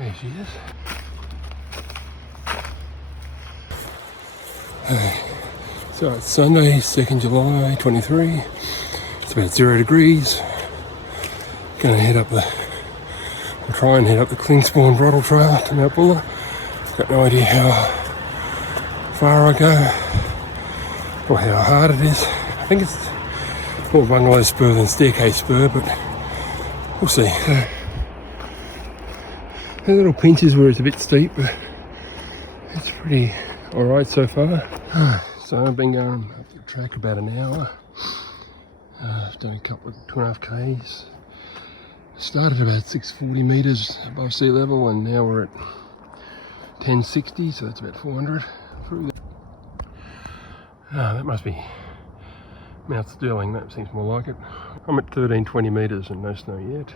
There she is. So it's Sunday, 2nd July 23. It's about 0 degrees. Gonna head up the, we'll try and head up the Klingsporn Bridle Trail to Mount Buller. Got no idea how far I go or how hard it is. I think it's more bungalow spur than staircase spur, but we'll see. So, there are little pinches where it's a bit steep, but it's pretty alright so far. So I've been going up the track about an hour. I've done a couple of 2.5 Ks. Started about 640 metres above sea level, and now we're at 1060, so that's about 400 through there. That must be Mount Sterling, that seems more like it. I'm at 1320 metres and no snow yet.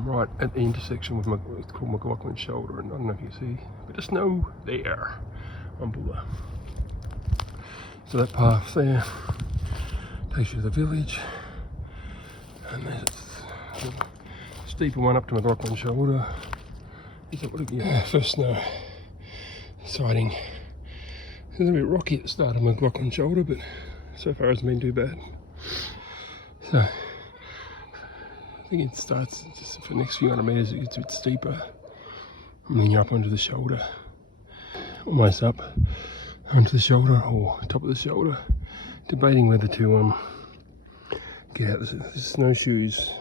Right at the intersection with it's called McLauchlin Shoulder, and I don't know if you see a bit of snow there on Buller. So that path there takes you to the village, and there's a steeper one up to McLauchlin Shoulder. Is that what it is? Yeah, first snow sighting. It's a little bit rocky at the start of McLauchlin Shoulder, but so far it hasn't been too bad. So I think it starts just for the next few hundred metres, it gets a bit steeper, and then you're up onto the shoulder, almost up onto the shoulder or top of the shoulder. Debating whether to get out the snowshoes.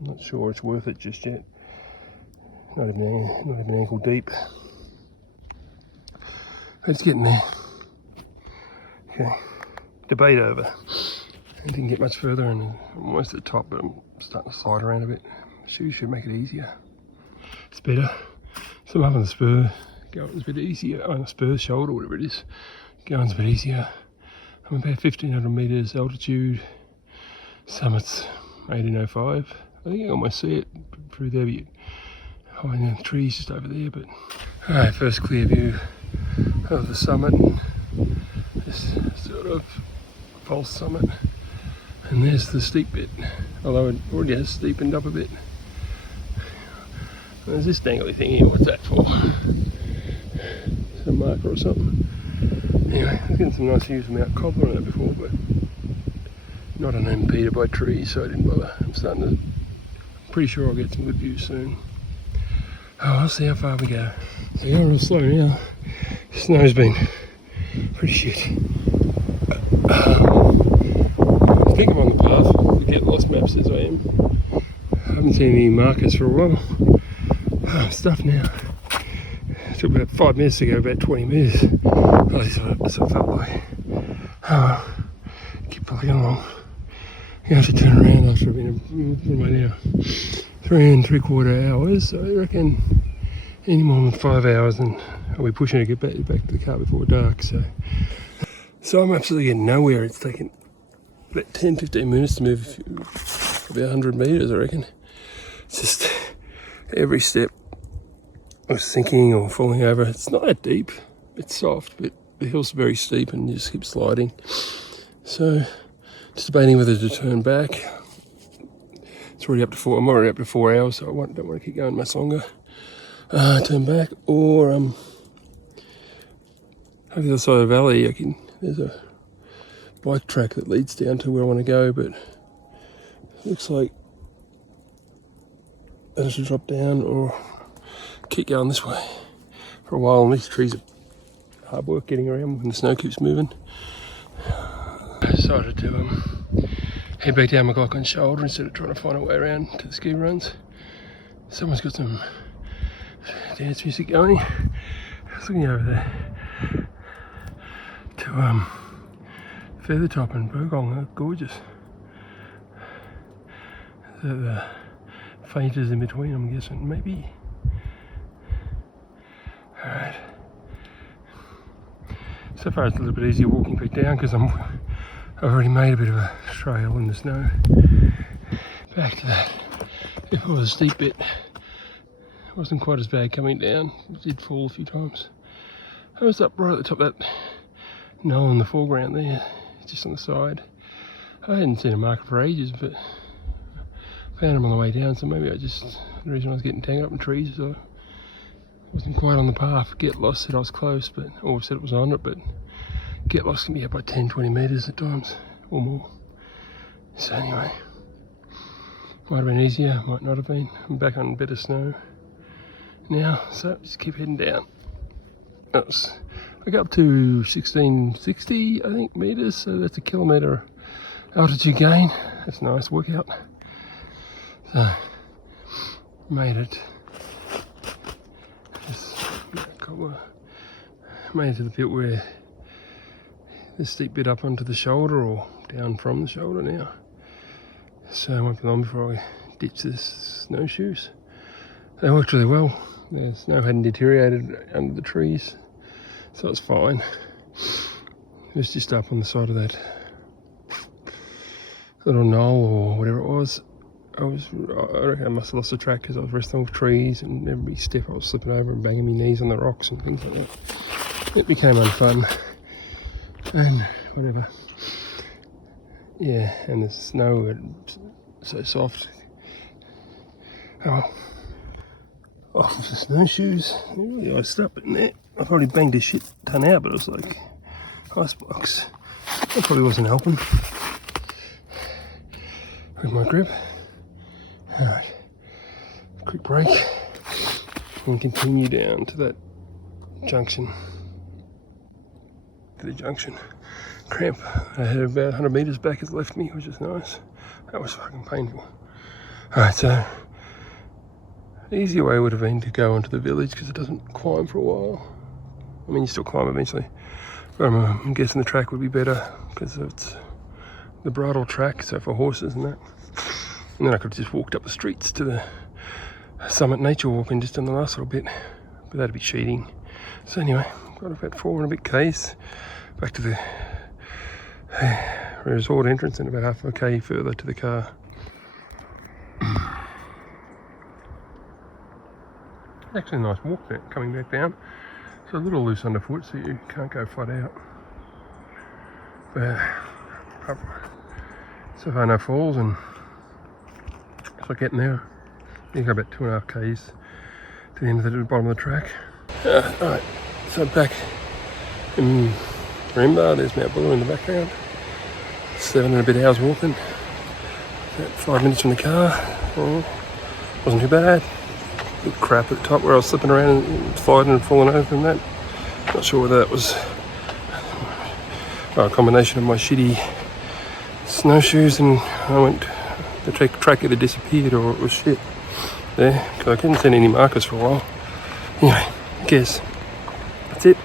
I'm not sure it's worth it just yet. Not even ankle deep. But it's getting there. Okay, debate over. I didn't get much further, and I'm almost at the top, but I'm starting to slide around a bit. Shoes should make it easier. It's better. So I'm up on the spur, going's a bit easier. On the spur shoulder, whatever it is, going's a bit easier. I'm about 1500 metres altitude. Summit's 1805. I think I can almost see it through there, but high in the trees just over there. But alright, first clear view of the summit. This sort of false summit. And there's the steep bit, although it already has steepened up a bit. There's this dangly thing here, what's that for? Some marker or something. Anyway, I'm getting some nice views from Mount Cobbler on that before, but not unimpeded by trees, so I didn't bother. I'm pretty sure I'll get some good views soon. Oh, I'll see how far we go. So going real slow now. Snow's been pretty shit. I think I'm on the path to get lost maps as I am. I haven't seen any markers for a while. I'm stuffed now. It took about 5 minutes to go about 20 metres. At least that's what it felt like. Oh well, keep plugging along. You have to turn around after I've been, what am I now? 3.75 hours, so I reckon any more than 5 hours and I'll be pushing to get back to the car before dark. So I'm absolutely getting nowhere. It's taken about 10-15 minutes to move about 100 metres, I reckon. It's just every step I was sinking or falling over. It's not that deep, it's soft, but the hill's very steep and you just keep sliding. So just debating whether to turn back. It's already up to I'm already up to 4 hours, so I don't want to keep going much longer. Turn back, or over the other side of the valley, there's a bike track that leads down to where I want to go, but it looks like I should drop down or keep going this way for a while. And these trees are hard work getting around when the snow keeps moving. I decided to head back down McLauchlin Shoulder instead of trying to find a way around to the ski runs. Someone's got some dance music going. I was looking over there to Feathertop and Burgong. They're gorgeous. The fainters in between, I'm guessing, maybe. Alright. So far it's a little bit easier walking back down because I've already made a bit of a trail in the snow. Back to that. It was a steep bit. It wasn't quite as bad coming down. It did fall a few times. I was up right at the top of that knoll in the foreground there, just on the side. I hadn't seen a marker for ages, but found them on the way down, so maybe the reason I was getting tangled up in trees is I wasn't quite on the path. Get Lost said I was close, or said it was on it, but Get Lost can be up by 10-20 metres at times, or more. So anyway, might have been easier, might not have been. I'm back on better snow now, so just keep heading down. I got up to 1660, I think, metres, so that's a kilometre altitude gain. That's a nice workout. So, made it. Made it to the bit where the steep bit up onto the shoulder, or down from the shoulder now. So it won't be long before I ditch the snowshoes. They worked really well. The snow hadn't deteriorated under the trees, so it's fine. It was just up on the side of that little knoll or whatever it was. I reckon I must have lost the track because I was wrestling with trees, and every step I was slipping over and banging my knees on the rocks and things like that. It became unfun. And whatever. Yeah, and the snow was so soft. Oh well. Off with the snowshoes. They really iced up in there. I probably banged a shit ton out, but it was like ice blocks. That probably wasn't helping with my grip. Alright, quick break and continue down to that junction. To the junction. Cramp. I had about 100 metres back has left me, which is nice. That was fucking painful. Alright, so the easier way would have been to go onto the village because it doesn't climb for a while. I mean, you still climb eventually, but I'm guessing the track would be better because it's the bridle track, so for horses and that. And then I could have just walked up the streets to the Summit Nature Walk and just done the last little bit, but that'd be cheating. So anyway, got about 4 and a bit k's back to the resort entrance and about half a k further to the car. Actually a nice walk there, coming back down. It's a little loose underfoot, so you can't go flat out. But so far no falls, and it's like getting there. You go about 2.5 k's to the end of the bottom of the track. Alright, so back in Rimba, there's Mount Buller in the background. 7 and a bit hours walking. About 5 minutes from the car. Wasn't too bad. A bit crap at the top where I was slipping around and sliding and falling over and that. Not sure whether that was a combination of my shitty snowshoes and the track either disappeared or it was shit there, because I couldn't see any markers for a while. Anyway, I guess that's it.